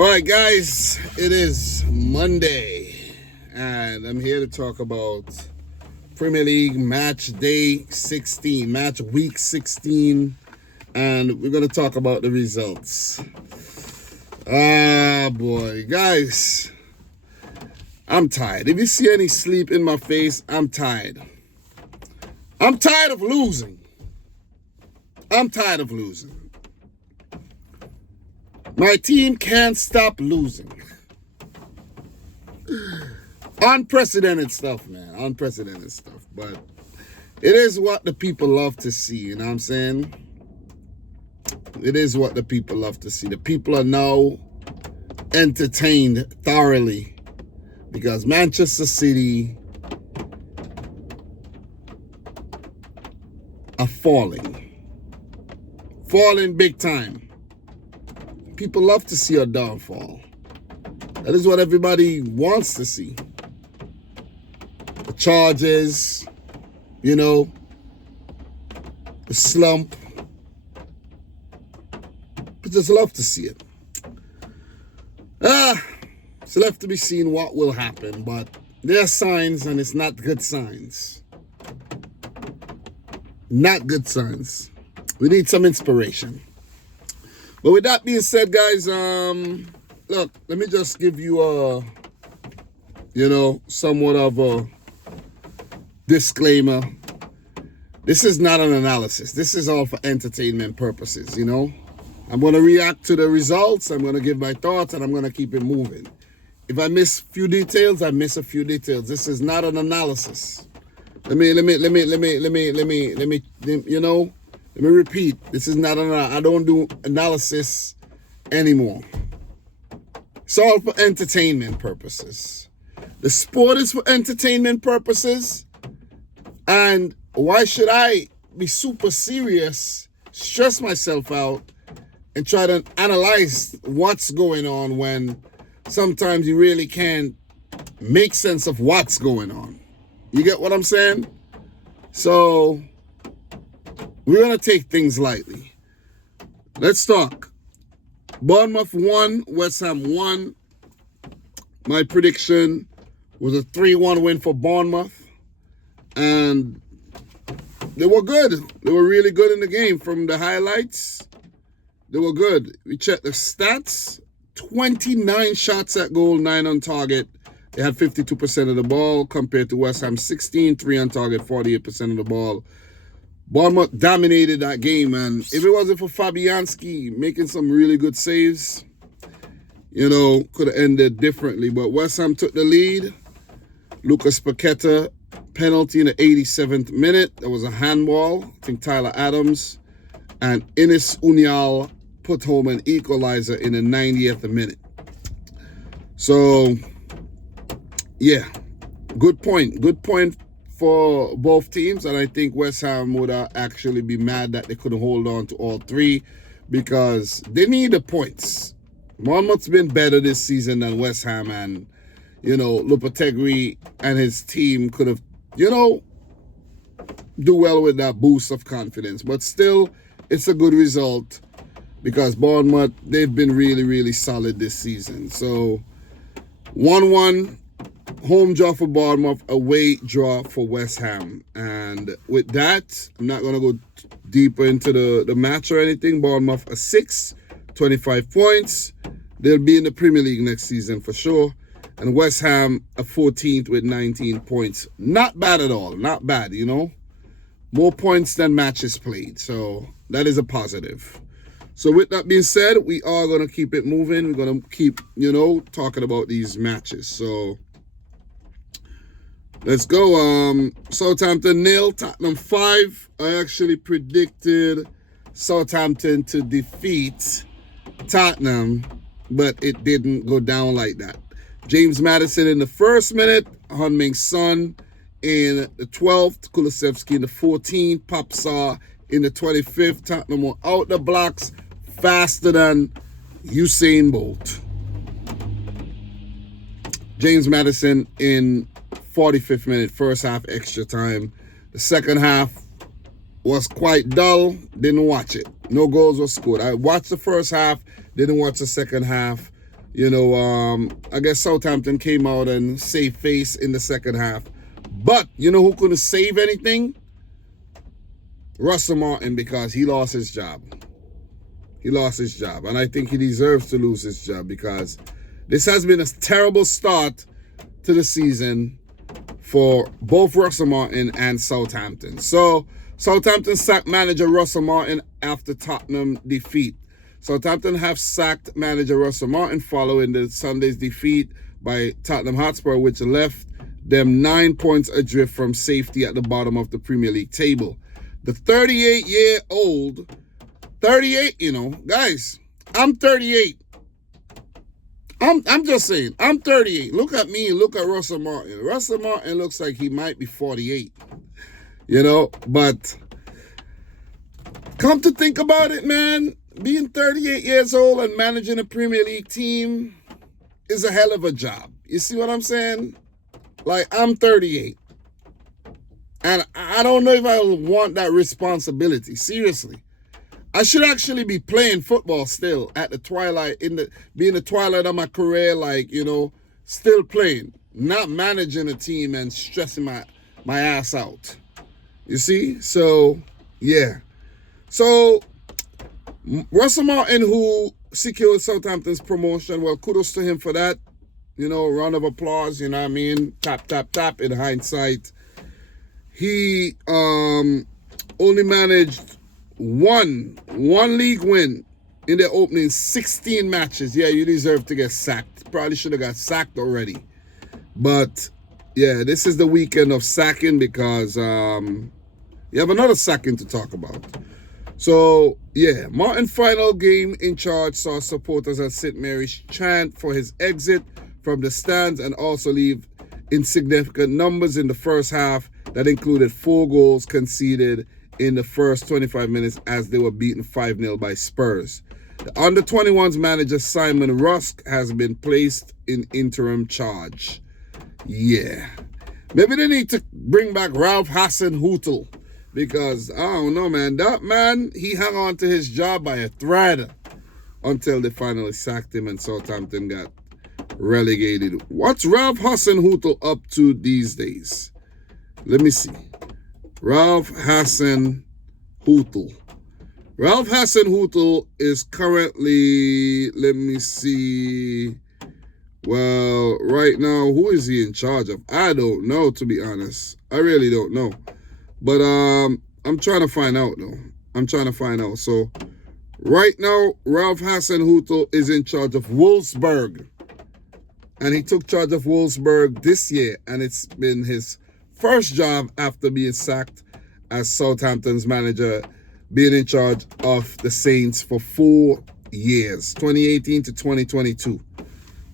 All right, guys, it is Monday, and I'm here to talk about Premier League match week 16, and we're going to talk about the results. Ah, boy, guys, I'm tired. If you see any sleep in my face, I'm tired. I'm tired of losing. My team can't stop losing. Unprecedented stuff, man. Unprecedented stuff. But it is what the people love to see, you know what I'm saying? It is what the people love to see. The people are now entertained thoroughly because Manchester City are falling. Falling big time. People love to see a downfall. That is what everybody wants to see. The charges, the slump. People just love to see it. It's left to be seen what will happen, but there are signs, and it's not good signs. Not good signs. We need some inspiration. But with that being said, guys, look, let me just give you somewhat of a disclaimer. This is not an analysis. This is all for entertainment purposes, I'm going to react to the results. I'm going to give my thoughts, and I'm going to keep it moving. If I miss a few details, I miss a few details. This is not an analysis. Let me repeat. This is not I don't do analysis anymore. It's all for entertainment purposes. The sport is for entertainment purposes. And why should I be super serious, stress myself out, and try to analyze what's going on when sometimes you really can't make sense of what's going on? You get what I'm saying? So we're going to take things lightly. Let's talk. Bournemouth 1, West Ham 1. My prediction was a 3-1 win for Bournemouth. And they were good. They were really good in the game. From the highlights, they were good. We checked the stats. 29 shots at goal, 9 on target. They had 52% of the ball compared to West Ham 16, 3 on target, 48% of the ball. Bournemouth dominated that game, and if it wasn't for Fabianski making some really good saves, could have ended differently. But West Ham took the lead. Lucas Paqueta, penalty in the 87th minute. There was a handball. I think Tyler Adams. And Ines Unial put home an equalizer in the 90th minute. So, yeah, good point. Good point for both teams, and I think West Ham would actually be mad that they couldn't hold on to all three because they need the points. Bournemouth's been better this season than West Ham, and Lopetegui and his team could have, do well with that boost of confidence. But still, it's a good result because Bournemouth, they've been really, really solid this season. So 1-1. Home draw for Bournemouth, away draw for West Ham. And with that, I'm not going to go deeper into the match or anything. Bournemouth are 6, 25 points. They'll be in the Premier League next season for sure. And West Ham are 14th with 19 points. Not bad at all. Not bad, More points than matches played. So that is a positive. So with that being said, we are going to keep it moving. We're going to keep, talking about these matches. So let's go. Southampton 0, Tottenham 5. I actually predicted Southampton to defeat Tottenham, but it didn't go down like that. James Maddison in the first minute, Heung-min Son in the 12th, Kulusevski in the 14th, Papsar in the 25th. Tottenham were out the blocks faster than Usain Bolt. James Maddison in 45th minute, first half extra time. The second half was quite dull. Didn't watch it. No goals were scored. I watched the first half, didn't watch the second half. I guess Southampton came out and saved face in the second half. But you know who couldn't save anything? Russell Martin, because he lost his job. He lost his job. And I think he deserves to lose his job because this has been a terrible start to the season for both Russell Martin and Southampton. So Southampton sacked manager Russell Martin after Tottenham defeat. Southampton have sacked manager Russell Martin following the Sunday's defeat by Tottenham Hotspur, which left them 9 points adrift from safety at the bottom of the Premier League table. The 38-year-old, 38, guys, I'm 38. I'm just saying, I'm 38. Look at me, look at Russell Martin. Russell Martin looks like he might be 48, but come to think about it, man, being 38 years old and managing a Premier League team is a hell of a job. You see what I'm saying? Like, I'm 38. And I don't know if I want that responsibility. Seriously. I should actually be playing football still at the twilight, being the twilight of my career, still playing, not managing a team and stressing my ass out. You see? So, yeah. So, Russell Martin, who secured Southampton's promotion, well, kudos to him for that. Round of applause, what I mean? Tap, tap, tap in hindsight. He only managed one league win in their opening 16 matches. Yeah, you deserve to get sacked. Probably should have got sacked already. But, yeah, this is the weekend of sacking because you have another sacking to talk about. So, yeah, Martin's final game in charge saw supporters at St. Mary's chant for his exit from the stands and also leave insignificant numbers in the first half that included 4 goals conceded in the first 25 minutes as they were beaten 5-0 by Spurs. The under-21s manager Simon Rusk has been placed in interim charge. Yeah. Maybe they need to bring back Ralph Hasenhüttl because, I don't know, man. That man, he hung on to his job by a thread until they finally sacked him and Southampton got relegated. What's Ralph Hasenhüttl up to these days? Let me see. Ralph Hasenhüttl. Ralph Hasenhüttl is currently, let me see. Well, right now, who is he in charge of? I don't know, to be honest. I really don't know. But I'm trying to find out, though. I'm trying to find out. So, right now, Ralph Hasenhüttl is in charge of Wolfsburg. And he took charge of Wolfsburg this year. And it's been his first job after being sacked as Southampton's manager, being in charge of the Saints for 4 years, 2018 to 2022.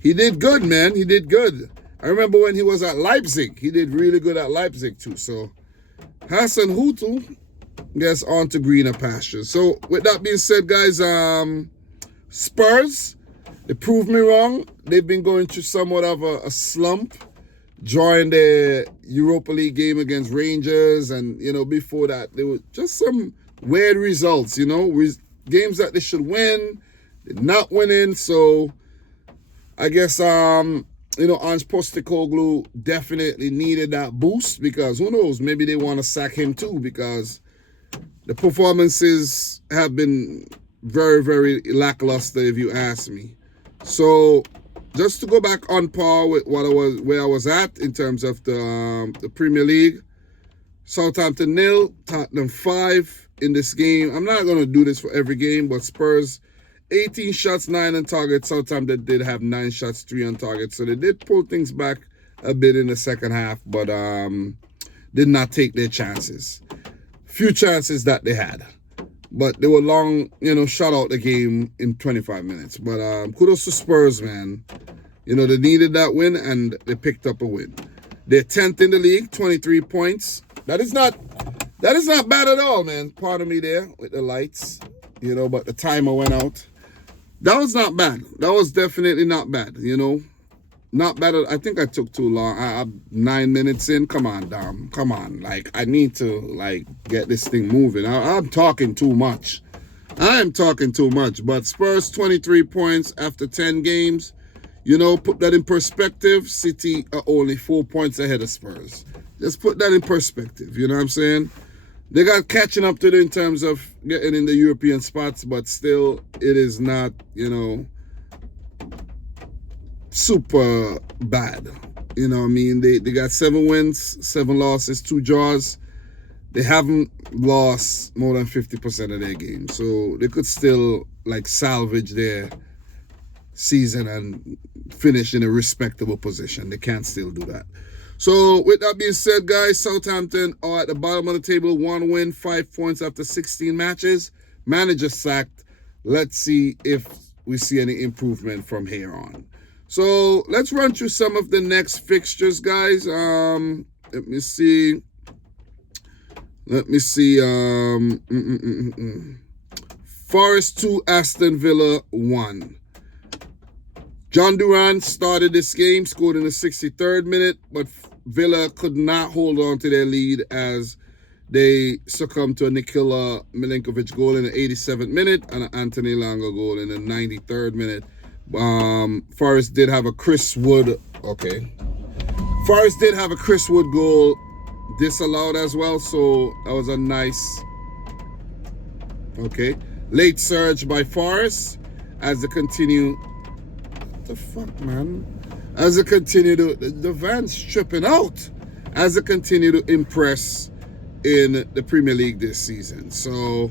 He did good, man. He did good. I remember when he was at Leipzig. He did really good at Leipzig, too. So, Hasenhüttl gets on to greener pastures. So, with that being said, guys, Spurs, they proved me wrong. They've been going through somewhat of a slump, drawing the Europa League game against Rangers. And, before that, there were just some weird results, games that they should win, they're not winning. So, I guess, Ange Postecoglou definitely needed that boost because who knows, maybe they want to sack him too because the performances have been very, very lackluster if you ask me. So just to go back on par with where I was at in terms of the Premier League, Southampton 0, Tottenham 5 in this game. I'm not going to do this for every game, but Spurs 18 shots, 9 on target. Southampton did have 9 shots, 3 on target. So they did pull things back a bit in the second half, but did not take their chances. Few chances that they had. But they were long, shut out the game in 25 minutes. But kudos to Spurs, man. They needed that win, and they picked up a win. They're 10th in the league, 23 points. That is not bad at all, man. Pardon me there with the lights, but the timer went out. That was not bad. That was definitely not bad, Not bad. I think I took too long. I'm 9 minutes in. Come on, Dom. Come on. I need to, get this thing moving. I'm talking too much. I am talking too much. But Spurs, 23 points after 10 games. Put that in perspective. City are only 4 points ahead of Spurs. Just put that in perspective. You know what I'm saying? They got catching up to do in terms of getting in the European spots, but still, it is not, super bad. You know what I mean? They got 7 wins, 7 losses, 2 draws. They haven't lost more than 50% of their games. So they could still, salvage their season and finish in a respectable position. They can still do that. So with that being said, guys, Southampton are at the bottom of the table. 1 win, 5 points after 16 matches. Manager sacked. Let's see if we see any improvement from here on. So let's run through some of the next fixtures, guys. Let me see. Forest 2, Aston Villa 1. John Duran started this game, scored in the 63rd minute, but Villa could not hold on to their lead as they succumbed to a Nikola Milinkovic goal in the 87th minute and an Anthony Longo goal in the 93rd minute. Forest did have a Chris Wood. Forest did have a Chris Wood goal disallowed as well, so that was a nice late surge by Forest as they continue. What the fuck, man? As they continue to, the van's tripping out as they continue to impress in the Premier League this season. So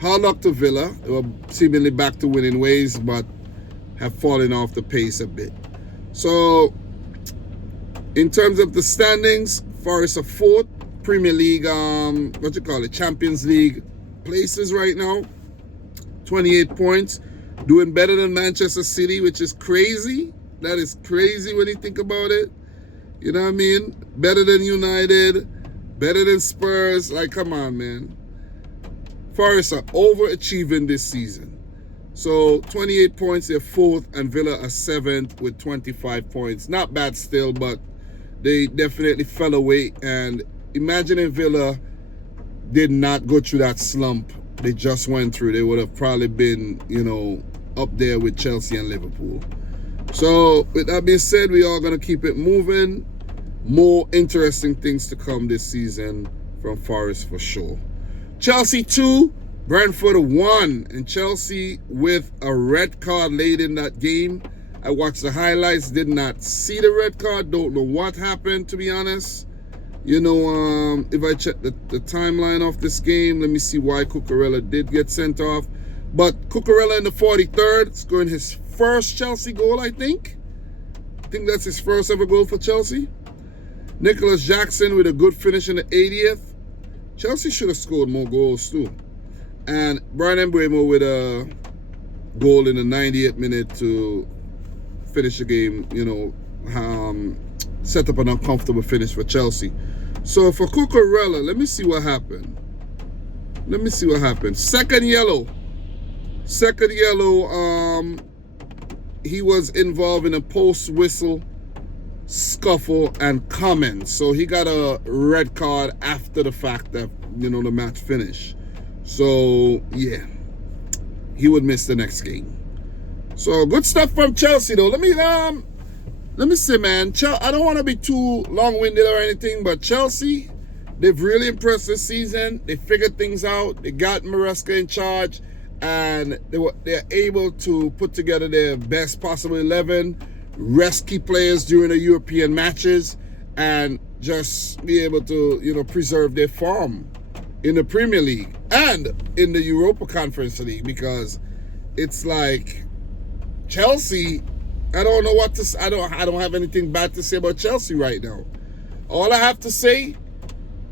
hard luck to Villa. They were seemingly back to winning ways, but have fallen off the pace a bit. So in terms of the standings, Forest are 4th, Premier League, Champions League places right now. 28 points. Doing better than Manchester City, which is crazy. That is crazy when you think about it. You know what I mean? Better than United, better than Spurs. Come on, man. Forest are overachieving this season. So 28 points, they're 4th, and Villa are 7th with 25 points. Not bad still, but they definitely fell away. And imagine if Villa did not go through that slump they just went through. They would have probably been, up there with Chelsea and Liverpool. So with that being said, we are going to keep it moving. More interesting things to come this season from Forest for sure. Chelsea 2, Brentford 1, and Chelsea with a red card late in that game. I watched the highlights, did not see the red card, don't know what happened, to be honest. If I check the timeline of this game, let me see why Cucurella did get sent off. But Cucurella in the 43rd, scoring his first Chelsea goal, I think. I think that's his first ever goal for Chelsea. Nicholas Jackson with a good finish in the 80th. Chelsea should have scored more goals too. And Brian Mbeumo with a goal in the 98th minute to finish the game, set up an uncomfortable finish for Chelsea. So for Cucurella, let me see what happened. Second yellow. He was involved in a post-whistle scuffle and comment. So he got a red card after the fact that, the match finished. So, yeah. He would miss the next game. So, good stuff from Chelsea, though. Let me say, man, I don't want to be too long-winded or anything, but Chelsea, they've really impressed this season. They figured things out. They got Maresca in charge, and they're able to put together their best possible 11, rest key players during the European matches, and just be able to, preserve their form in the Premier League and in the Europa Conference League, because it's like Chelsea, I don't know what to say. I don't have anything bad to say about Chelsea right now. All I have to say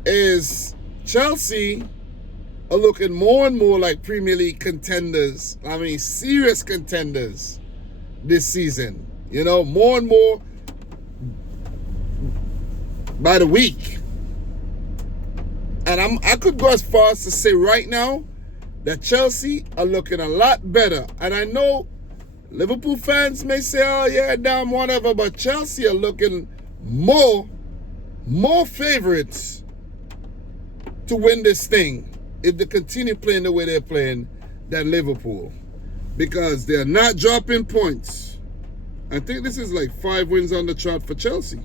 is Chelsea are looking more and more like Premier League contenders. I mean, serious contenders this season. More and more by the week. And I could go as far as to say right now that Chelsea are looking a lot better. And I know Liverpool fans may say, oh yeah, damn, whatever, but Chelsea are looking more favorites to win this thing if they continue playing the way they're playing than Liverpool, because they're not dropping points. I think this is like 5 wins on the trot for Chelsea.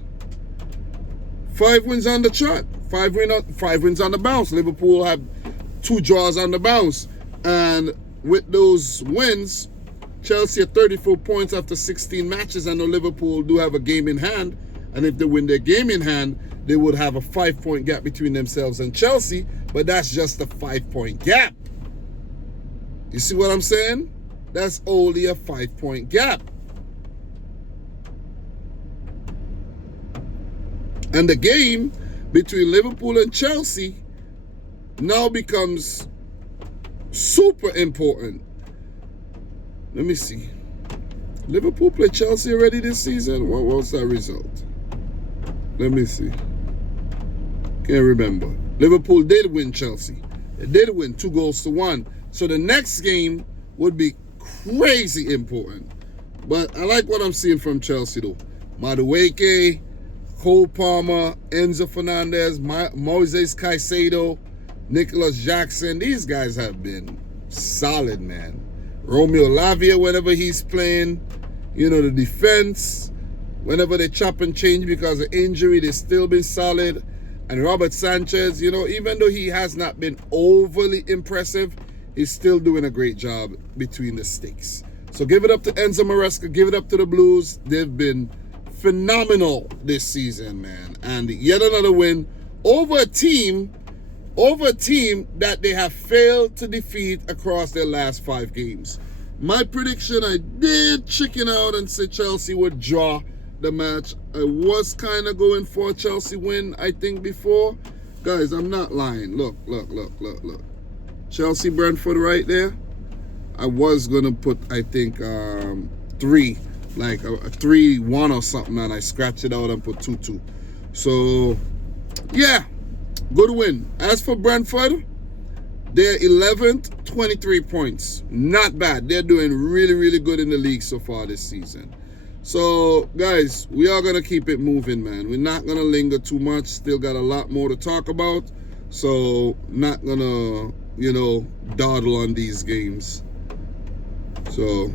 5 wins on the trot. 5 wins on the bounce. Liverpool have 2 draws on the bounce. And with those wins, Chelsea at 34 points after 16 matches. I know Liverpool do have a game in hand. And if they win their game in hand, they would have a 5-point gap between themselves and Chelsea. But that's just a 5-point gap. You see what I'm saying? That's only a 5-point gap. And the game between Liverpool and Chelsea now becomes super important. Let me see. Liverpool played Chelsea already this season? What was that result? Let me see. Can't remember. Liverpool did win Chelsea. They did win 2-1. So the next game would be crazy important. But I like what I'm seeing from Chelsea though. Madueke, Cole Palmer, Enzo Fernandez, Moises Caicedo, Nicholas Jackson. These guys have been solid, man. Romeo Lavia, whenever he's playing, you know, the defense, whenever they chop and change because of injury, they've still been solid. And Robert Sanchez, you know, even though he has not been overly impressive, he's still doing a great job between the sticks. So give it up to Enzo Maresca, give it up to the Blues. They've been phenomenal this season, man. And yet another win over a team that they have failed to defeat across their last 5 games. My prediction, I did chicken out and say Chelsea would draw the match. I was kind of going for a Chelsea win, I think, before. Guys, I'm not lying. Look. Chelsea Brentford right there. I was going to put, I think, 3. Like a 3-1 or something, and I scratched it out and put 2-2. So, yeah, good win. As for Brentford, they're 11th, 23 points. Not bad. They're doing really, really good in the league so far this season. So, guys, we are going to keep it moving, man. We're not going to linger too much. Still got a lot more to talk about. So, not going to, you know, dawdle on these games. So,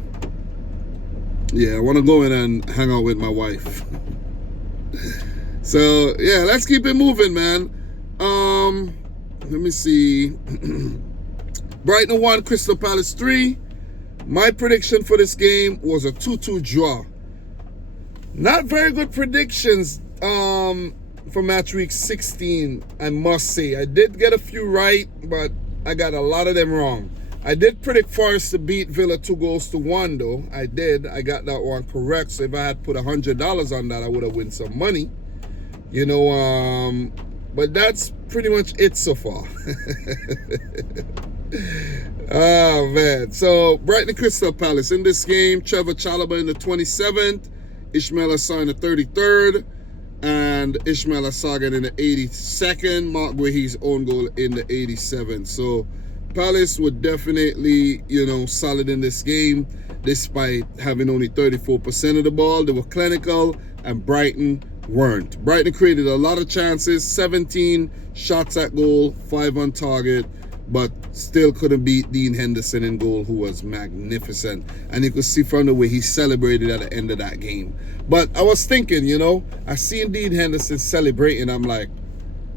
yeah, I want to go in and hang out with my wife. So, yeah, let's keep it moving, man. Let me see. Brighton 1, Crystal Palace 3. My prediction for this game was a 2-2 draw. Not very good predictions for match week 16, I must say. I did get a few right, but I got a lot of them wrong. I did predict Forest to beat Villa 2-1 though. I did. I got that one correct. So if I had put $100 on that, I would have won some money. You know, but that's pretty much it so far. Oh, man. So, Brighton Crystal Palace. In this game, Trevor Chalobah in the 27th, Ismail Assar in the 33rd, and Ismail Assar in the 82nd, Mark Guehi's own goal in the 87th. So, Palace were definitely, you know, solid in this game, despite having only 34% of the ball. They were clinical, and Brighton weren't. Brighton created a lot of chances, 17 shots at goal, 5 on target, but still couldn't beat Dean Henderson in goal, who was magnificent. And you could see from the way he celebrated at the end of that game. But I was thinking, you know, I seen Dean Henderson celebrating. I'm like,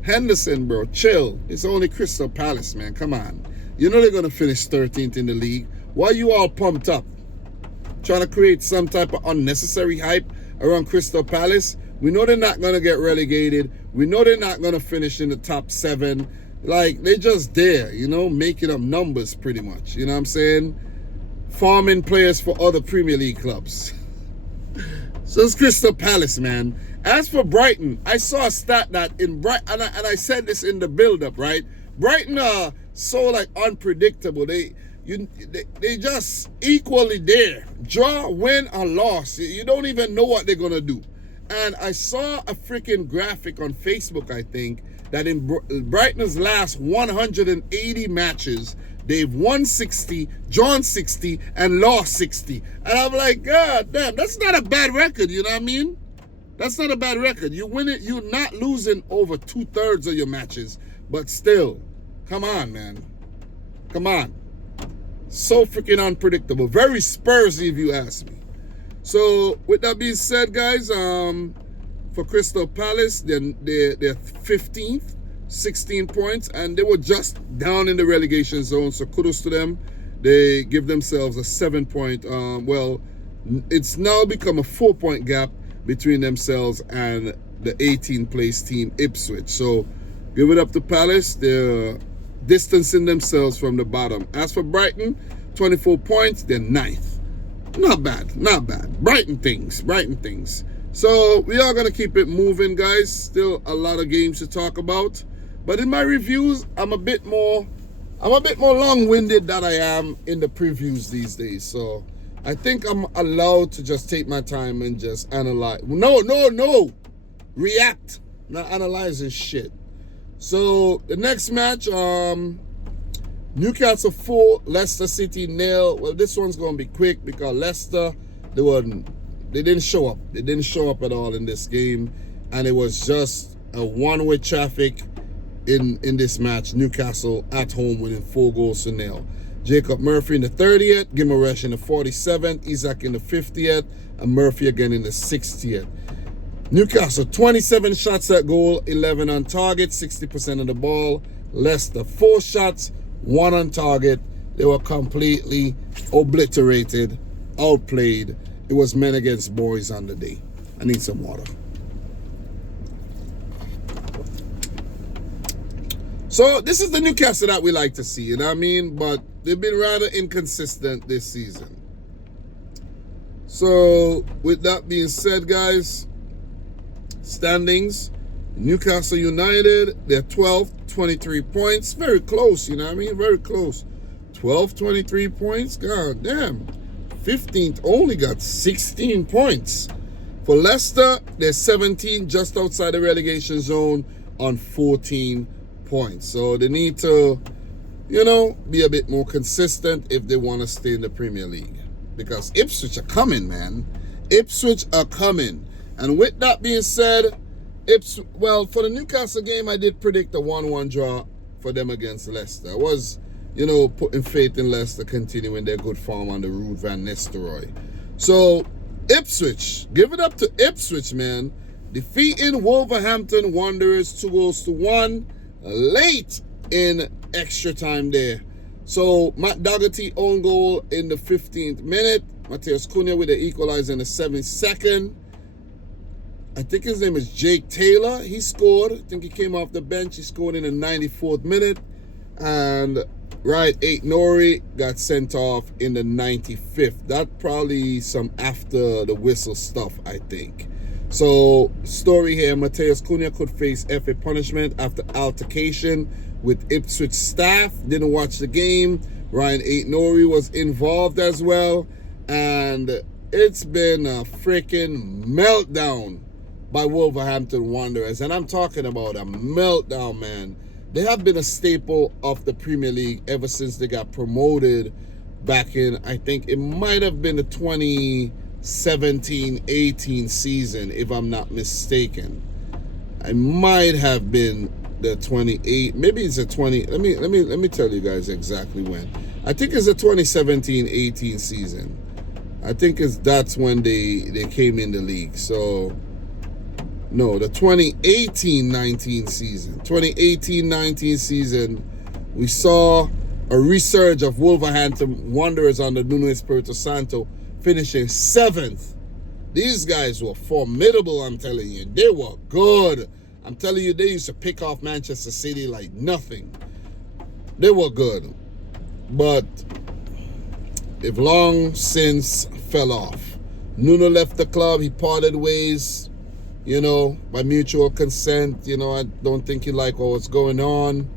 Henderson, bro, chill. It's only Crystal Palace, man. Come on. You know they're going to finish 13th in the league. Why are you all pumped up? Trying to create some type of unnecessary hype around Crystal Palace. We know they're not going to get relegated. We know they're not going to finish in the top 7. Like, they're just there, you know, making up numbers pretty much. You know what I'm saying? Farming players for other Premier League clubs. So it's Crystal Palace, man. As for Brighton, I saw a stat that in Brighton, and I said this in the build-up, right? Brighton are so, like, unpredictable. They just equally there. Draw, win, or loss. You don't even know what they're going to do. And I saw a freaking graphic on Facebook, I think, that in Brighton's last 180 matches, they've won 60, drawn 60, and lost 60. And I'm like, God damn, that's not a bad record, you know what I mean? That's not a bad record. You win it, you're not losing over 2/3 of your matches. But still, come on, man. Come on. So freaking unpredictable. Very Spursy, if you ask me. So with that being said, guys, for Crystal Palace, they're 15th, 16 points, and they were just down in the relegation zone. So kudos to them. They give themselves a 7-point. It's now become a 4-point gap between themselves and the 18th place team Ipswich. So give it up to Palace. They're distancing themselves from the bottom. As for Brighton, 24 points. They're 9th. Not bad, not bad. Brighton things. So we are going to keep it moving, guys. Still a lot of games to talk about. But in my reviews, I'm a bit more long-winded than I am in the previews these days. So I think I'm allowed to just take my time and just analyze. No. React. Not analyzing shit. So the next match, Newcastle 4, Leicester City 0. Well, this one's going to be quick because Leicester, they didn't show up. They didn't show up at all in this game. And it was just a one-way traffic in this match. Newcastle at home winning 4-0. Jacob Murphy in the 30th, Guimaraes in the 47th, Isaac in the 50th, and Murphy again in the 60th. Newcastle, 27 shots at goal, 11 on target, 60% of the ball. Leicester, 4 shots, 1 on target. They were completely obliterated, outplayed. It was men against boys on the day. I need some water. So this is the Newcastle that we like to see, you know what I mean? But they've been rather inconsistent this season. So with that being said, guys, standings, Newcastle United, they're 12th, 23 points. Very close, you know what I mean? Very close. 12, 23 points. God damn. 15th only got 16 points. For Leicester, they're 17, just outside the relegation zone on 14 points. So they need to, be a bit more consistent if they want to stay in the Premier League. Because Ipswich are coming, man. Ipswich are coming. And with that being said, for the Newcastle game, I did predict a 1-1 draw for them against Leicester. I was, putting faith in Leicester continuing their good form on the Ruud van Nistelrooy. So, Ipswich, give it up to Ipswich, man. Defeating Wolverhampton Wanderers 2-1 late in extra time there. So, Matt Dougherty own goal in the 15th minute. Matheus Cunha with the equalizer in the 72nd. I think his name is Jake Taylor. He scored. I think he came off the bench. He scored in the 94th minute. And Right Nori got sent off in the 95th. That probably some after the whistle stuff, I think. So, story here, Matheus Cunha could face FA punishment after altercation with Ipswich staff. Didn't watch the game. Ryan Nori was involved as well. And it's been a freaking meltdown by Wolverhampton Wanderers. And I'm talking about a meltdown, man. They have been a staple of the Premier League ever since they got promoted back in, I think it might have been the 2017-18 season, if I'm not mistaken. I might have been the 28, maybe it's a 20, let me tell you guys exactly when. I think it's the 2017-18 season. I think that's when they came in the league. So no, the 2018-19 season. 2018-19 season, we saw a resurge of Wolverhampton Wanderers under Nuno Espirito Santo, finishing 7th. These guys were formidable, I'm telling you. They were good. I'm telling you, they used to pick off Manchester City like nothing. They were good. But they've long since fell off. Nuno left the club. He parted ways, by mutual consent. I don't think he liked what was going on.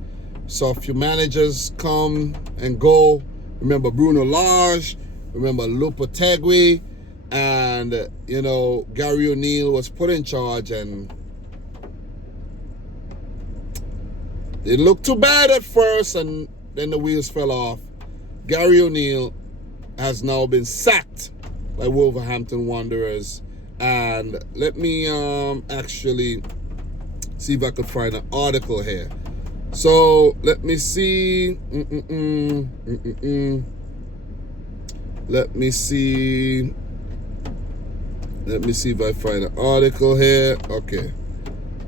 Saw a few managers come and go. Remember Bruno Lage. Remember Lopetegui. And, Gary O'Neill was put in charge, and it looked too bad at first, and then the wheels fell off. Gary O'Neill has now been sacked by Wolverhampton Wanderers. And let me actually see if I could find an article here. So let me see. Let me see. Let me see if I find an article here. Okay.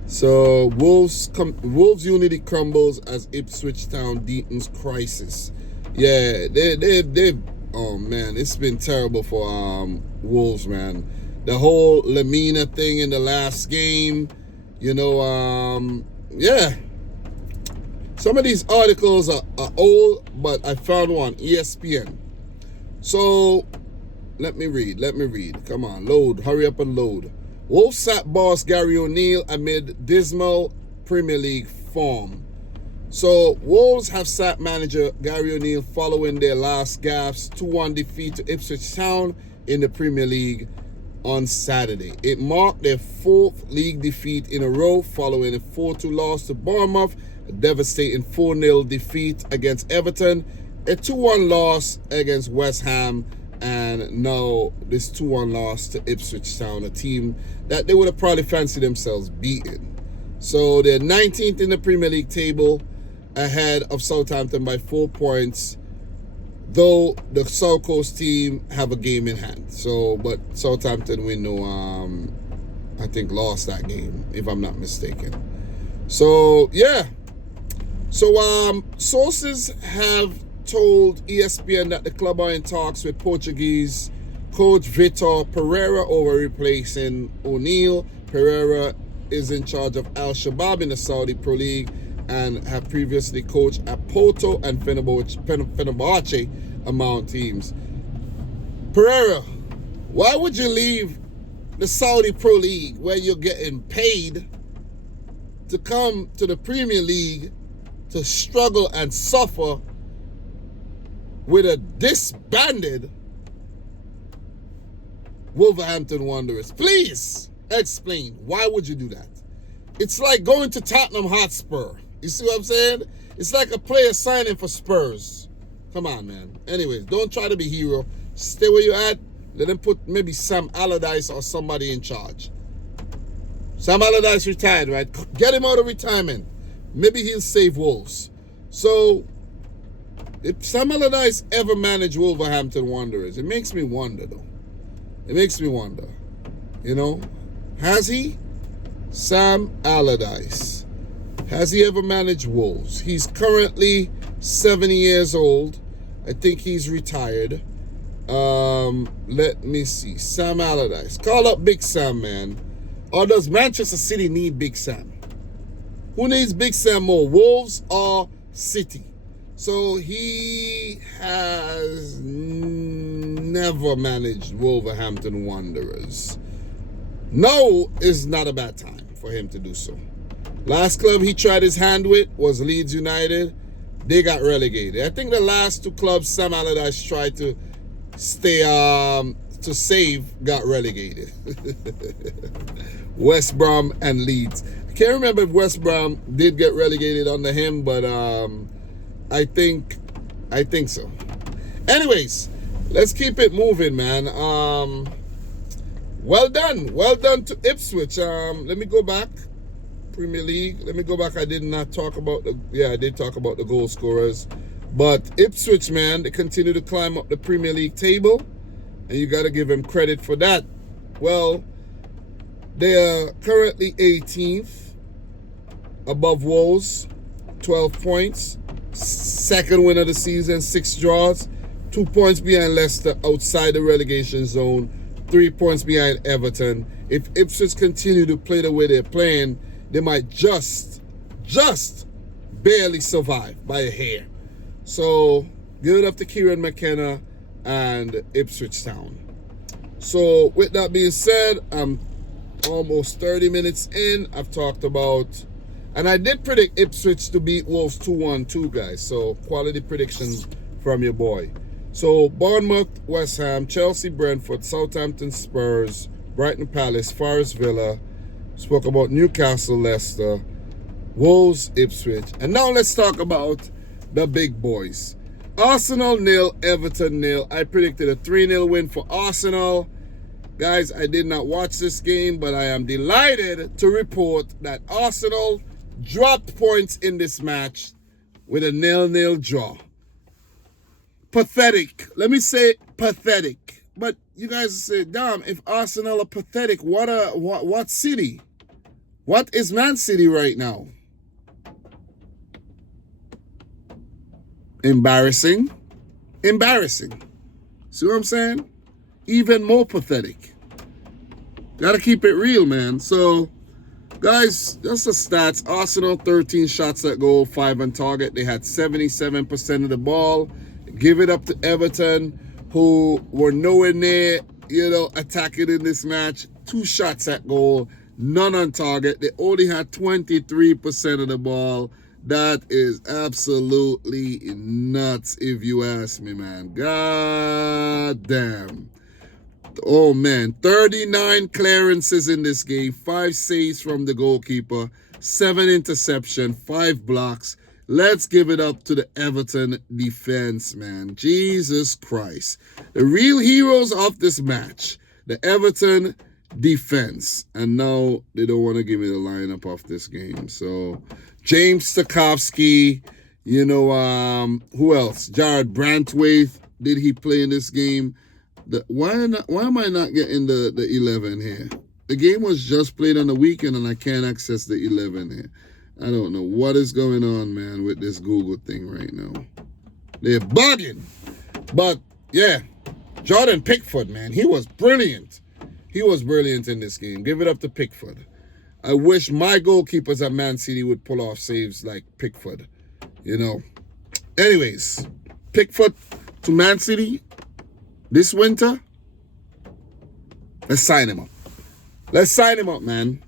So Wolves unity crumbles as Ipswich Town deepens crisis. Yeah, they oh man, it's been terrible for Wolves, man. The whole Lamina thing in the last game, yeah. Some of these articles are old, but I found one, ESPN. So let me read. Come on, load, hurry up and load. Wolves sacked boss Gary O'Neill amid dismal Premier League form. So Wolves have sacked manager Gary O'Neill following their last gaffes 2-1 defeat to Ipswich Town in the Premier League on Saturday. It marked their 4th league defeat in a row following a 4-2 loss to Bournemouth, a devastating 4-0 defeat against Everton, a 2-1 loss against West Ham, and now this 2-1 loss to Ipswich Town, a team that they would have probably fancied themselves beaten. So they're 19th in the Premier League table, ahead of Southampton by 4 points, though the South Coast team have a game in hand. So, but Southampton, we know, I think lost that game, if I'm not mistaken. So, yeah. So, sources have told ESPN that the club are in talks with Portuguese coach Vitor Pereira over replacing O'Neill. Pereira is in charge of Al Shabab in the Saudi Pro League and have previously coached at Porto and Fenerbahce among teams. Pereira, why would you leave the Saudi Pro League where you're getting paid to come to the Premier League to struggle and suffer with a disbanded Wolverhampton Wanderers? Please explain. Why would you do that? It's like going to Tottenham Hotspur. You see what I'm saying? It's like a player signing for Spurs. Come on, man. Anyways, don't try to be hero. Stay where you're at. Let them put maybe Sam Allardyce or somebody in charge. Sam Allardyce retired, right? Get him out of retirement. Maybe he'll save Wolves. So, if Sam Allardyce ever managed Wolverhampton Wanderers, it makes me wonder, though. It makes me wonder. Has he? Sam Allardyce. Has he ever managed Wolves? He's currently 70 years old. I think he's retired. Let me see. Sam Allardyce. Call up Big Sam, man. Or does Manchester City need Big Sam? Who needs Big Sam more, Wolves or City? So he has never managed Wolverhampton Wanderers. No is not a bad time for him to do so. Last club he tried his hand with was Leeds United. They got relegated. I think the last 2 clubs Sam Allardyce tried to save got relegated. West Brom and Leeds. I can't remember if West Brom did get relegated under him, but I think so. Anyways, let's keep it moving, man. Well done to Ipswich. Let me go back. Premier League. Let me go back. I did talk about the goal scorers. But Ipswich, man, they continue to climb up the Premier League table, and you got to give them credit for that. Well, they are currently 18th above Wolves, 12 points. Second win of the season, 6 draws. 2 points behind Leicester outside the relegation zone. 3 points behind Everton. If Ipswich continue to play the way they're playing, they might just barely survive by a hair. So, give it up to Kieran McKenna and Ipswich Town. So, with that being said, I'm almost 30 minutes in. I've talked about, and I did predict Ipswich to beat Wolves 2-1 too, guys. So, quality predictions from your boy. So, Bournemouth, West Ham, Chelsea, Brentford, Southampton, Spurs, Brighton Palace, Forest Villa. Spoke about Newcastle, Leicester, Wolves, Ipswich. And now let's talk about the big boys. Arsenal 0, Everton 0. I predicted a 3-0 win for Arsenal. Guys, I did not watch this game, but I am delighted to report that Arsenal dropped points in this match with a 0-0 draw. Pathetic. Let me say pathetic. But you guys say, damn, if Arsenal are pathetic, what City? What is Man City right now? Embarrassing. Embarrassing. See what I'm saying? Even more pathetic. Gotta keep it real, man. So, guys, that's the stats. Arsenal, 13 shots at goal, 5 on target. They had 77% of the ball. Give it up to Everton, who were nowhere near, attacking in this match. 2 shots at goal, none on target. They only had 23% of the ball. That is absolutely nuts, if you ask me, man. God damn. Oh, man. 39 clearances in this game. 5 saves from the goalkeeper. 7 interception. 5 blocks. Let's give it up to the Everton defense, man. Jesus Christ. The real heroes of this match. The Everton defense. And now they don't want to give me the lineup of this game. So, James Stokowski, who else? Jared Brantwaite. Did he play in this game? Why am I not getting the 11 here? The game was just played on the weekend and I can't access the 11 here. I don't know what is going on, man, with this Google thing right now. They're bugging. But, yeah, Jordan Pickford, man, he was brilliant. He was brilliant in this game. Give it up to Pickford. I wish my goalkeepers at Man City would pull off saves like Pickford. Anyways, Pickford to Man City this winter. Let's sign him up. Let's sign him up, man.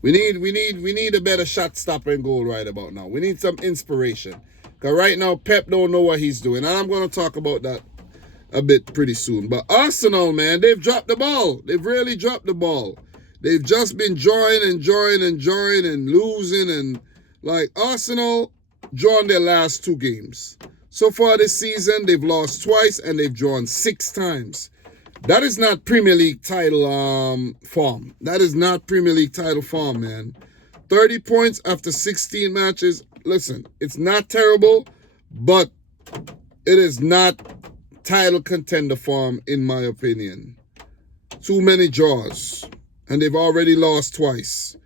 We need a better shot stopper and goal right about now. We need some inspiration. Because right now, Pep don't know what he's doing. And I'm going to talk about that a bit pretty soon. But Arsenal, man, they've dropped the ball. They've really dropped the ball. They've just been drawing and losing. And like Arsenal drawn their last 2 games. So far this season, they've lost twice and they've drawn 6 times. That is not Premier League title form. That is not Premier League title form, man. 30 points after 16 matches. Listen, it's not terrible, but it is not title contender form, in my opinion. Too many draws, and they've already lost twice.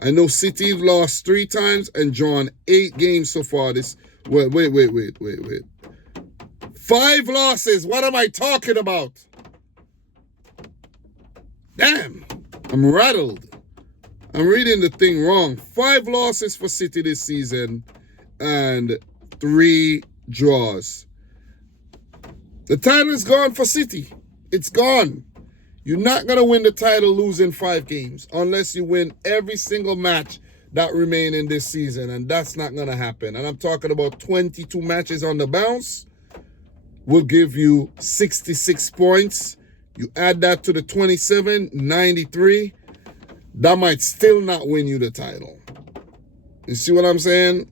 I know City have lost 3 times and drawn 8 games so far this. Wait. 5 losses. What am I talking about? Damn, I'm rattled. I'm reading the thing wrong. 5 losses for City this season and 3 draws. The title is gone for City. It's gone. You're not going to win the title losing 5 games unless you win every single match that remain in this season, and that's not going to happen. And I'm talking about 22 matches on the bounce will give you 66 points. You add that to the 27, 93. That might still not win you the title. You see what I'm saying?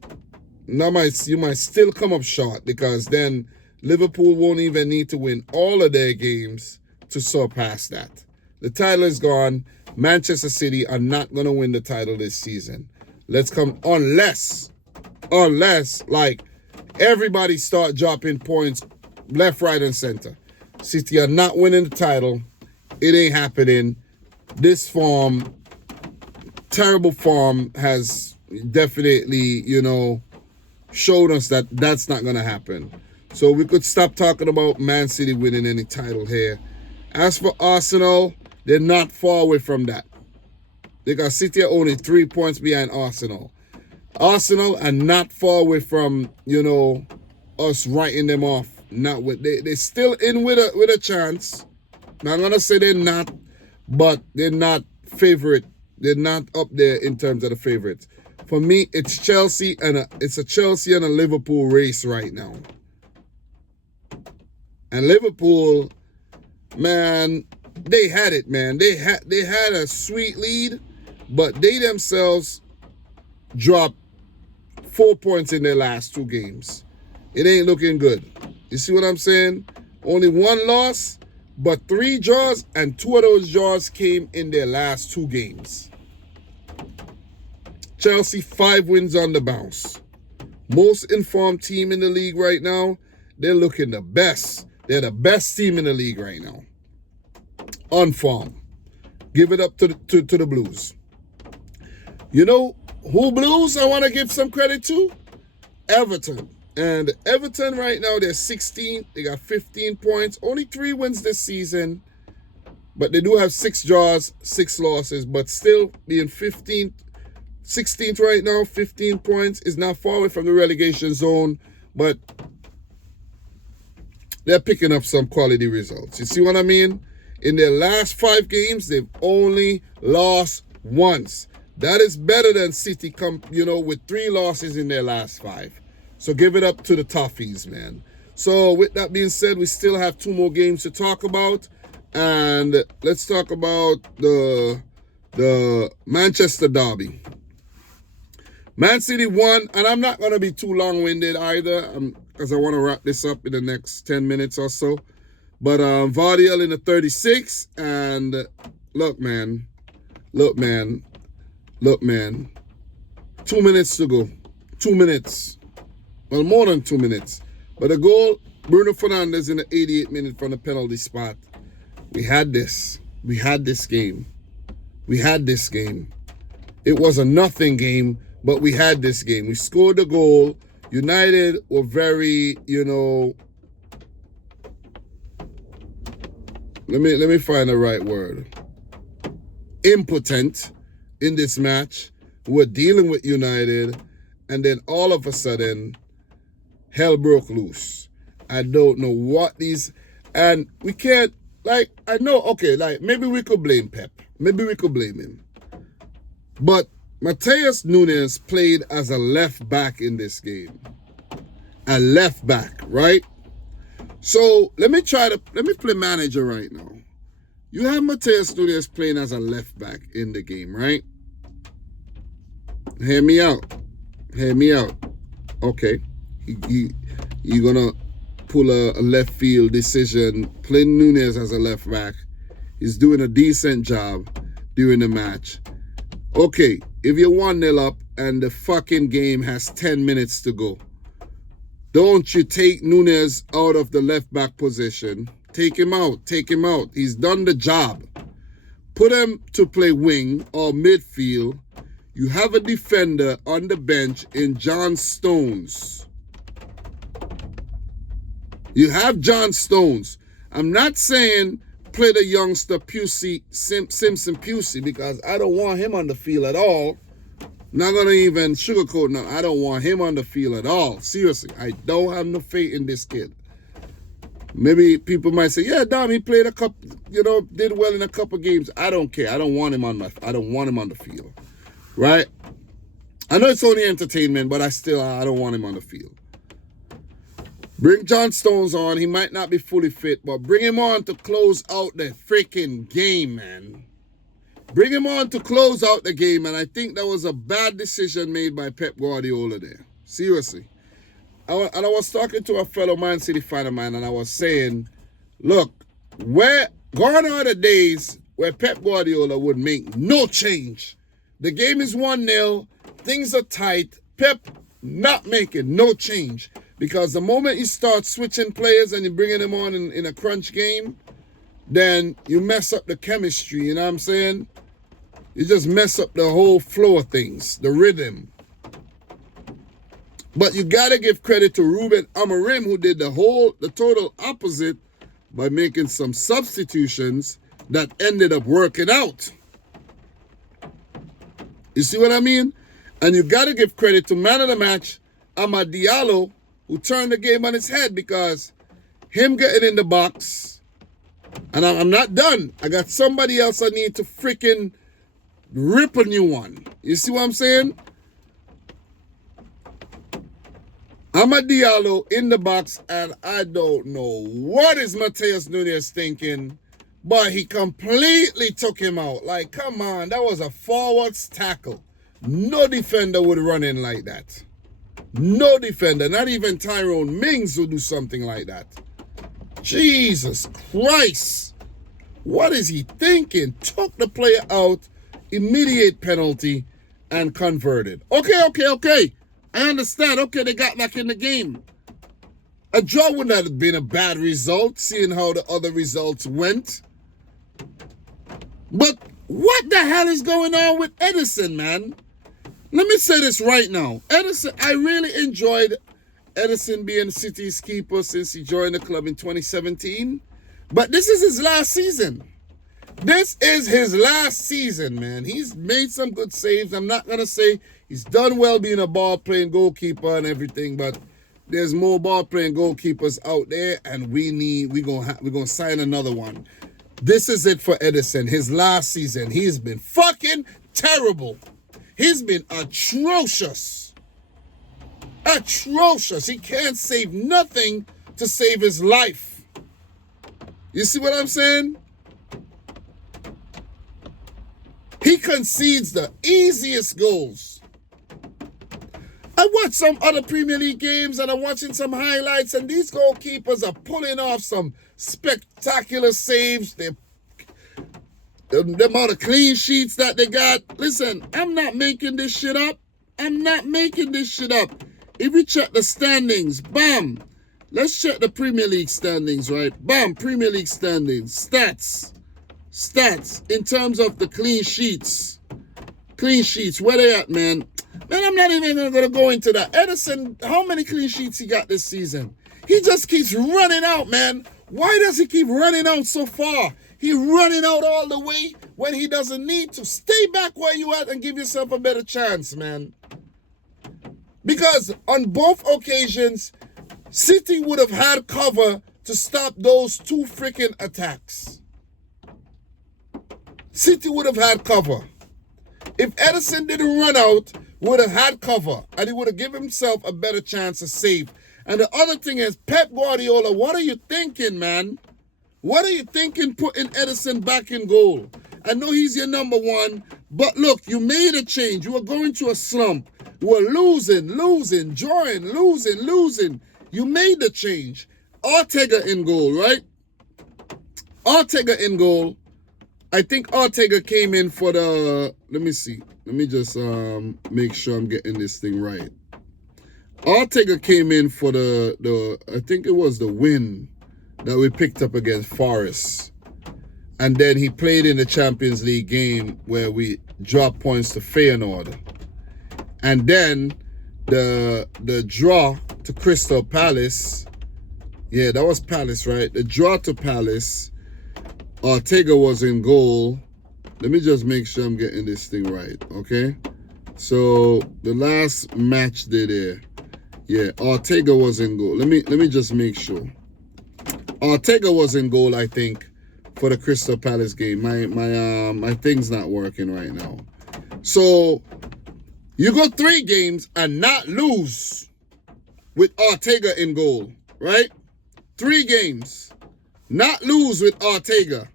You might still come up short because then Liverpool won't even need to win all of their games to surpass that. The title is gone. Manchester City are not going to win the title this season. Unless like everybody start dropping points left, right, and center. City are not winning the title. It ain't happening. This form, terrible form, has definitely, showed us that that's not going to happen. So we could stop talking about Man City winning any title here. As for Arsenal, they're not far away from that. They got City are only 3 points behind Arsenal. Arsenal are not far away from, us writing them off. They're still in with a chance. Now, I'm gonna say they're not, but they're not favorite. They're not up there in terms of the favorites. For me, it's Chelsea it's a Chelsea and a Liverpool race right now. And Liverpool, man, they had it, man. They had a sweet lead, but they themselves dropped 4 points in their last 2 games. It ain't looking good. You see what I'm saying? Only 1 loss, but 3 draws, and 2 of those draws came in their last 2 games. Chelsea, 5 wins on the bounce. Most informed team in the league right now. They're looking the best. They're the best team in the league right now. on form. Give it up to the Blues. You know who Blues I want to give some credit to? Everton. And Everton right now, they're 16th. They got 15 points. Only 3 wins this season. But they do have 6 draws, 6 losses. But still being 15th, 16th right now, 15 points. Is not far away from the relegation zone. But they're picking up some quality results. You see what I mean? In their last 5 games, they've only lost once. That is better than City, with 3 losses in their last 5. So give it up to the Toffees, man. So with that being said, we still have 2 more games to talk about. And let's talk about the Manchester derby. Man City won, and I'm not going to be too long-winded either, because I want to wrap this up in the next 10 minutes or so. But Vardiel in the 36th, and look, man. 2 minutes to go. 2 minutes. Well, more than 2 minutes. But the goal, Bruno Fernandes in the 88th minute from the penalty spot. We had this. We had this game. It was a nothing game, but we had this game. We scored the goal. United were very, let me find the right word. Impotent in this match. We're dealing with United, and then all of a sudden, hell broke loose. I don't know what these, and we can't, I know, okay, maybe we could blame Pep. Maybe we could blame him. But Matheus Nunes played as a left back in this game. A left back, right? So let me play manager right now. You have Matheus Nunes playing as a left back in the game, right? Hear me out. Okay. You're gonna pull a left field decision. Play Nunes as a left back. He's doing a decent job during the match. Okay, if you're 1-0 up and the fucking game has 10 minutes to go, don't you take Nunes out of the left back position. Take him out. He's done the job. Put him to play wing or midfield. You have a defender on the bench in John Stones. You have John Stones. I'm not saying play the youngster Simpson Pusey, because I don't want him on the field at all. Not going to even sugarcoat now. I don't want him on the field at all. Seriously, I don't have no faith in this kid. Maybe people might say, yeah, Dom, he played a couple, did well in a couple games. I don't care. I don't want him on the field. Right? I know it's only entertainment, but I don't want him on the field. Bring John Stones on. He might not be fully fit, but bring him on to close out the freaking game, man. Bring him on to close out the game, and I think that was a bad decision made by Pep Guardiola there. Seriously. And I was talking to a fellow Man City fan of mine, and I was saying, look, gone are the days where Pep Guardiola would make no change. The game is 1-0. Things are tight. Pep not making no change. Because the moment you start switching players and you're bringing them on in a crunch game, then you mess up the chemistry, you know what I'm saying? You just mess up the whole flow of things, the rhythm. But you got to give credit to Ruben Amorim, who did the total opposite by making some substitutions that ended up working out. You see what I mean? And you got to give credit to man of the match, Amad Diallo, who turned the game on its head, because him getting in the box, and I'm not done. I got somebody else I need to freaking rip a new one. You see what I'm saying? Amad Diallo in the box, and I don't know what is Matheus Nunes thinking, but he completely took him out. Like, come on, that was a forwards tackle. No defender would run in like that. No defender, not even Tyrone Mings would do something like that. Jesus Christ. What is he thinking? Took the player out, immediate penalty, and converted. Okay. I understand. Okay, they got back in the game. A draw would not have been a bad result, seeing how the other results went. But what the hell is going on with Edison, man? Let me say this right now. Edison, I really enjoyed Edison being City's keeper since he joined the club in 2017. But this is his last season. This is his last season, man. He's made some good saves. I'm not going to say he's done well being a ball-playing goalkeeper and everything, but there's more ball-playing goalkeepers out there, and we're gonna sign another one. This is it for Edison. His last season, he's been fucking terrible. He's been atrocious. Atrocious. He can't save nothing to save his life. You see what I'm saying? He concedes the easiest goals. I watched some other Premier League games and I'm watching some highlights, and these goalkeepers are pulling off some spectacular saves. The amount of clean sheets that they got. Listen, I'm not making this shit up. I'm not making this shit up. If you check the standings, bam. Let's check the Premier League standings, right? Bam, Premier League standings. Stats in terms of the clean sheets. Clean sheets, where they at, man? Man, I'm not even going to go into that. Edison, how many clean sheets he got this season? He just keeps running out, man. Why does he keep running out so far? He running out all the way when he doesn't need to. Stay back where you at and give yourself a better chance, man. Because on both occasions, City would have had cover to stop those two freaking attacks. City would have had cover. If Edison didn't run out, would have had cover, and he would have given himself a better chance to save. And the other thing is, Pep Guardiola, what are you thinking, man? What are you thinking putting Edison back in goal? I know he's your number one, but look, you made a change. You were going through a slump. You were losing, drawing, losing. You made the change. Ortega in goal, right? Ortega in goal. I think Ortega came in for the, let me see. Let me just make sure I'm getting this thing right. Ortega came in for the I think it was the win that we picked up against Forest. And then he played in the Champions League game where we dropped points to Feyenoord. And then the draw to Crystal Palace. Yeah, that was Palace, right? The draw to Palace. Ortega was in goal. Let me just make sure I'm getting this thing right, okay? So the last match there, yeah, Ortega was in goal. Let me just make sure. Ortega was in goal, I think, for the Crystal Palace game. My thing's not working right now. So you go 3 games and not lose with Ortega in goal, right? 3 games, not lose with Ortega.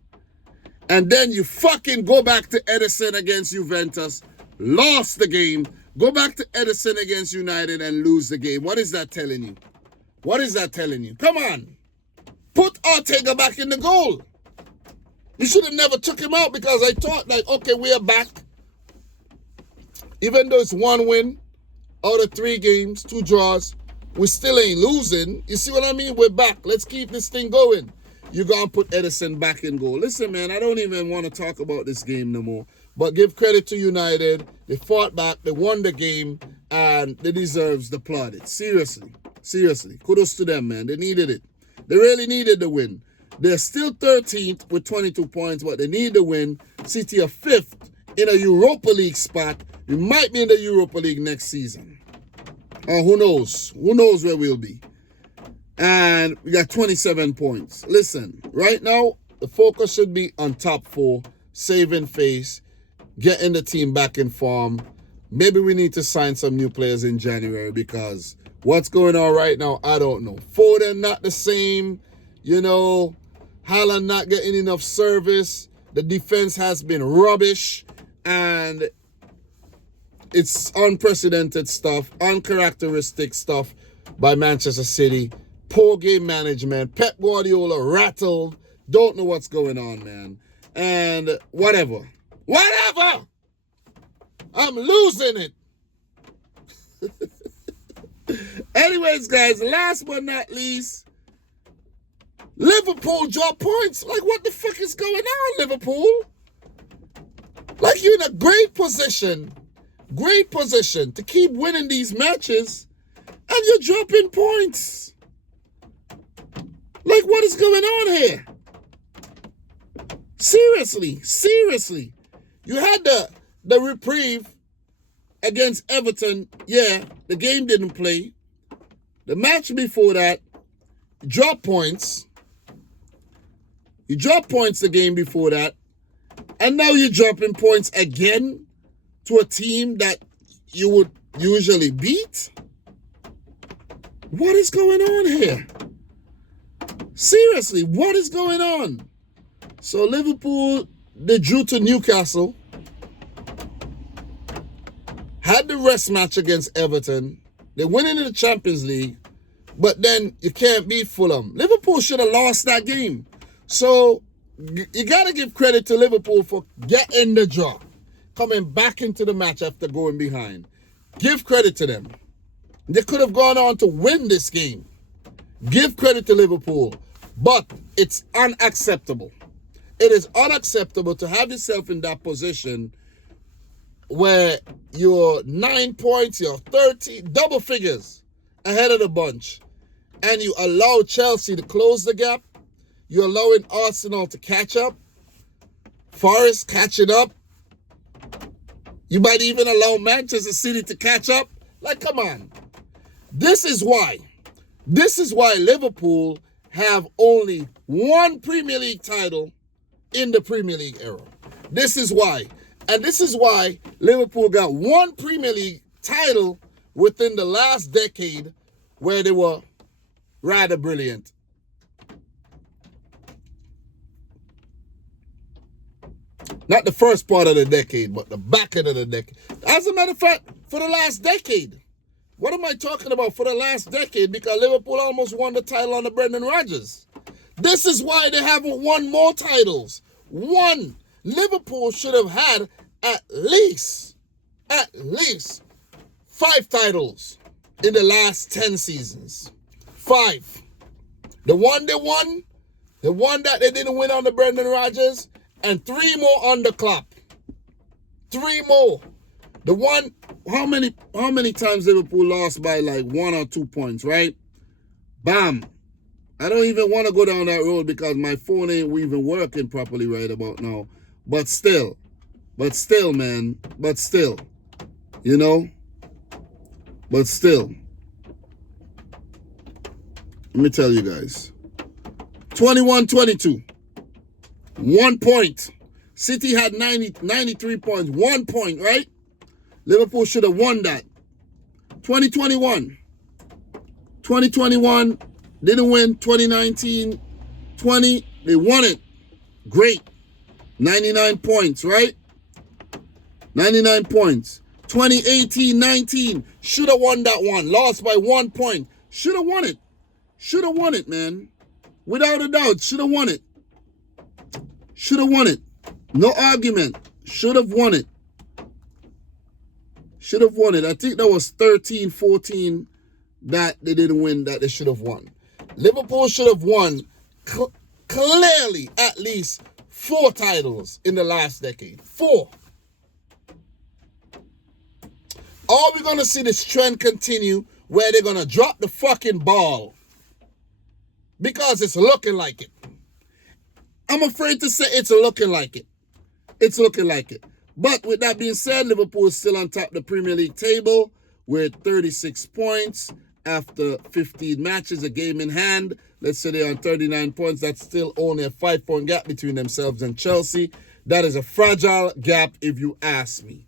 And then you fucking go back to Edison against Juventus, lost the game, go back to Edison against United and lose the game. What is that telling you? What is that telling you? Come on. Put Ortega back in the goal. You should have never took him out, because I thought, like, okay, we are back. Even though it's 1 win out of 3 games, 2 draws, we still ain't losing. You see what I mean? We're back. Let's keep this thing going. You're going to put Edison back in goal. Listen, man, I don't even want to talk about this game no more. But give credit to United. They fought back. They won the game. And they deserves the plaudits. Seriously. Seriously. Kudos to them, man. They needed it. They really needed the win. They're still 13th with 22 points, but they need the win. City are 5th in a Europa League spot. We might be in the Europa League next season. Or who knows? Who knows where we'll be? And we got 27 points. Listen, right now, the focus should be on top 4, saving face, getting the team back in form. Maybe we need to sign some new players in January, because what's going on right now, I don't know. Foden not the same. You know, Haaland not getting enough service. The defense has been rubbish. And it's unprecedented stuff, uncharacteristic stuff by Manchester City. Poor game management. Pep Guardiola rattled. Don't know what's going on, man. And whatever. I'm losing it. Anyways, guys, last but not least, Liverpool drop points. Like, what the fuck is going on, Liverpool? Like, you're in a great position to keep winning these matches, and you're dropping points. Like, what is going on here? Seriously. You had the reprieve against Everton. Yeah, the game didn't play. The match before that, you dropped points. You dropped points the game before that. And now you're dropping points again to a team that you would usually beat? What is going on here? Seriously, what is going on? So Liverpool, they drew to Newcastle. Had the rest match against Everton. They went into the Champions League. But then you can't beat Fulham. Liverpool should have lost that game. So you got to give credit to Liverpool for getting the draw. Coming back into the match after going behind. Give credit to them. They could have gone on to win this game. Give credit to Liverpool. But it's unacceptable. It is unacceptable to have yourself in that position where you're 9 points, you're 30, double figures ahead of the bunch. And you allow Chelsea to close the gap. You're allowing Arsenal to catch up. Forest catching up. You might even allow Manchester City to catch up. Like, come on. This is why Liverpool have only one Premier League title in the Premier League era. This is why. And this is why Liverpool got one Premier League title within the last decade where they were rather brilliant. Not the first part of the decade, but the back end of the decade. As a matter of fact, for the last decade. What am I talking about for the last decade? Because Liverpool almost won the title on the Brendan Rodgers. This is why they haven't won more titles. One. Liverpool should have had at least 5 titles in the last 10 seasons. 5. The one they won, the one that they didn't win on the Brendan Rodgers, and 3 more on the Klopp. 3 more. The one, how many times Liverpool lost by like 1 or 2 points, right? Bam. I don't even want to go down that road because my phone ain't even working properly right about now. But still, man. But still. You know? But still. Let me tell you guys. 21-22. 1 point. City had 93 points. 1 point, right? Liverpool should have won that. 2021. Didn't win. 2019. 20. They won it. Great. 99 points, right? 99 points. 2018-19. Should have won that one. Lost by 1 point. Should have won it. Should have won it, man. Without a doubt. Should have won it. Should have won it. No argument. Should have won it. Should have won it. I think that was 13-14 that they didn't win that they should have won. Liverpool should have won clearly at least 4 titles in the last decade. 4. Are we going to see this trend continue where they're going to drop the fucking ball? Because it's looking like it. I'm afraid to say it's looking like it. It's looking like it. But with that being said, Liverpool is still on top of the Premier League table with 36 points after 15 matches, a game in hand. Let's say they're on 39 points. That's still only a 5-point gap between themselves and Chelsea. That is a fragile gap if you ask me.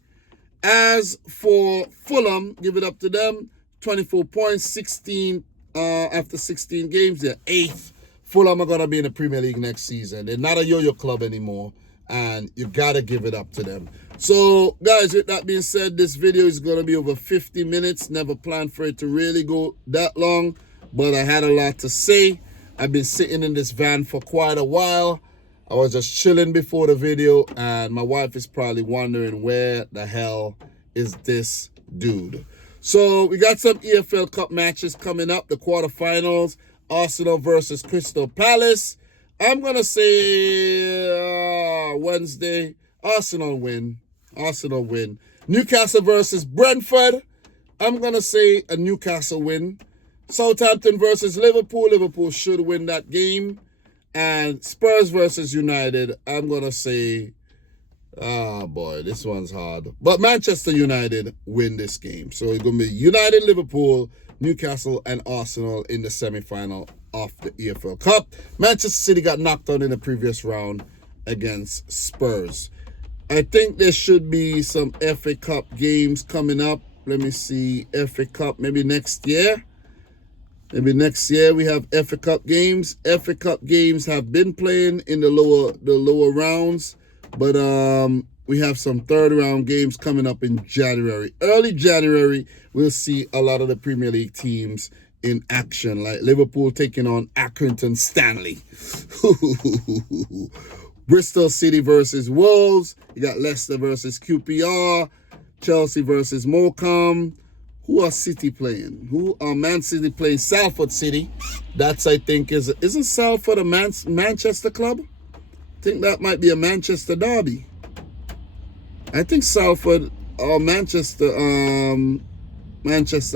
As for Fulham, give it up to them. 24 points, 16 after 16 games. They're 8th. Fulham are going to be in the Premier League next season. They're not a yo-yo club anymore. And you got to give it up to them. So, guys, with that being said, this video is going to be over 50 minutes. Never planned for it to really go that long. But I had a lot to say. I've been sitting in this van for quite a while. I was just chilling before the video. And my wife is probably wondering where the hell is this dude. So, we got some EFL Cup matches coming up. The quarterfinals. Arsenal versus Crystal Palace. I'm going to say Wednesday, Arsenal win. Arsenal win. Newcastle versus Brentford. I'm going to say a Newcastle win. Southampton versus Liverpool. Liverpool should win that game. And Spurs versus United. I'm going to say, oh boy, this one's hard. But Manchester United win this game. So it's going to be United, Liverpool, Newcastle, and Arsenal in the semi-final of the EFL Cup. Manchester City got knocked out in the previous round against Spurs. I think there should be some FA Cup games coming up. Let me see, FA Cup maybe next year. Maybe next year we have FA Cup games. FA Cup games have been playing in the lower rounds, but we have some third round games coming up in January. Early January, we'll see a lot of the Premier League teams in action, like Liverpool taking on Accrington Stanley. Bristol City versus Wolves. You got Leicester versus QPR. Chelsea versus Morecambe. Who are City playing? Who are Man City playing? Salford City. That's, I think, isn't Salford a Manchester club? I think that might be a Manchester derby. I think Salford or Manchester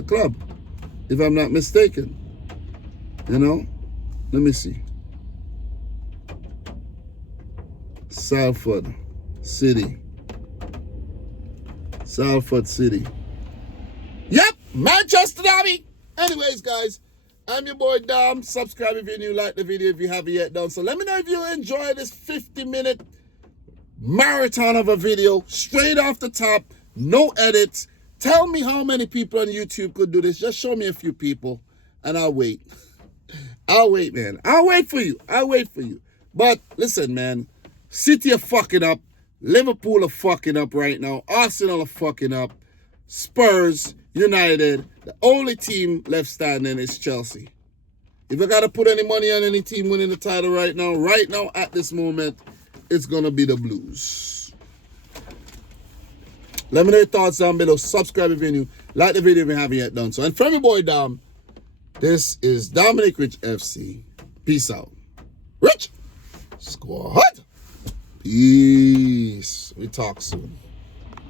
club, if I'm not mistaken. You know? Let me see. Salford City. Salford City. Yep, Manchester derby. Anyways, guys, I'm your boy Dom. Subscribe if you're new, like the video if you haven't yet done so. Let me know if you enjoy this 50-minute marathon of a video, straight off the top, no edits. Tell me how many people on YouTube could do this. Just show me a few people, and I'll wait. I'll wait, man. I'll wait for you. I'll wait for you. But listen, man, City are fucking up. Liverpool are fucking up right now. Arsenal are fucking up. Spurs, United. The only team left standing is Chelsea. If I got to put any money on any team winning the title right now at this moment, it's going to be the Blues. Let me know your thoughts down below. Subscribe if you're new. Like the video if you haven't yet done so. And from your boy Dom, this is Dominic Rich FC. Peace out. Rich Squad. Peace. We talk soon.